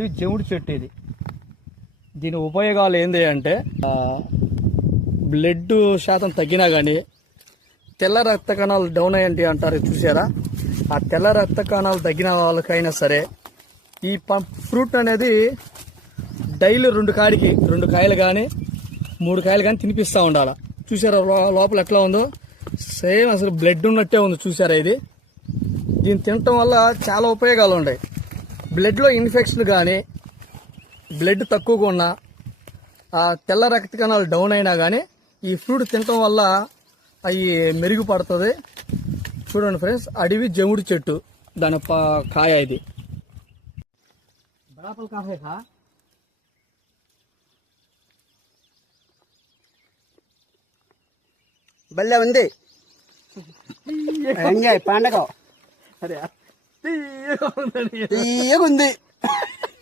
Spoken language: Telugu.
ఇది జముడు చెట్టు. ఇది దీని ఉపయోగాలు ఏంటి అంటే బ్లడ్ శాతం తగ్గినా కానీ తెల్ల రక్త కణాలు డౌన్ అయ్యండి అంటారు, చూసారా? ఆ తెల్ల రక్త కణాలు తగ్గిన వాళ్ళకైనా సరే ఈ ఫ్రూట్ అనేది డైలీ 2 కాయలు కానీ 3 కాయలు కానీ తినిపిస్తూ ఉండాలి. చూసారా లోపల ఎట్లా ఉందో? సేమ్ అసలు బ్లడ్ ఉన్నట్టే ఉంది, చూసారా? ఇది దీన్ని తినటం వల్ల చాలా ఉపయోగాలు ఉన్నాయి. బ్లడ్లో ఇన్ఫెక్షన్ కానీ, బ్లడ్ తక్కువగా ఉన్నా, ఆ తెల్ల రక్త కణాలు డౌన్ అయినా కానీ ఈ ఫ్రూట్ తినటం వల్ల అవి మెరుగుపడుతుంది. చూడండి ఫ్రెండ్స్, అడవి జముడు చెట్టు, దాని కాయ ఇది. బడాపల్ కాయ భలే ఉంది పండగ. అరే తీయగా ఉంది.